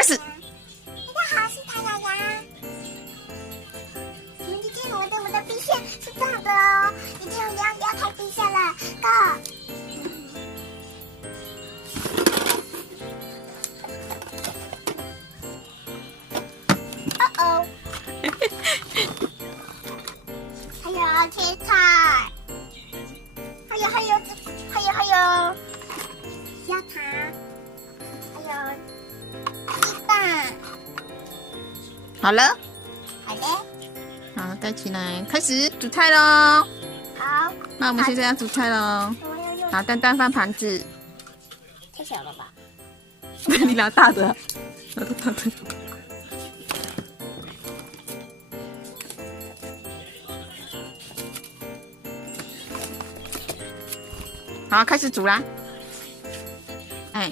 开始。大家好，是唐雅雅。你们今天我的冰线是这样的哦，一定要开冰箱了。Go。哦。还有切菜，还有香肠，还有鸡蛋。好了，好嘞。好，盖起来，开始煮菜喽。好。那我们现在要煮菜喽。好，蛋蛋放盘子。太小了吧？你拿大的，拿大的。好，开始煮啦。哎。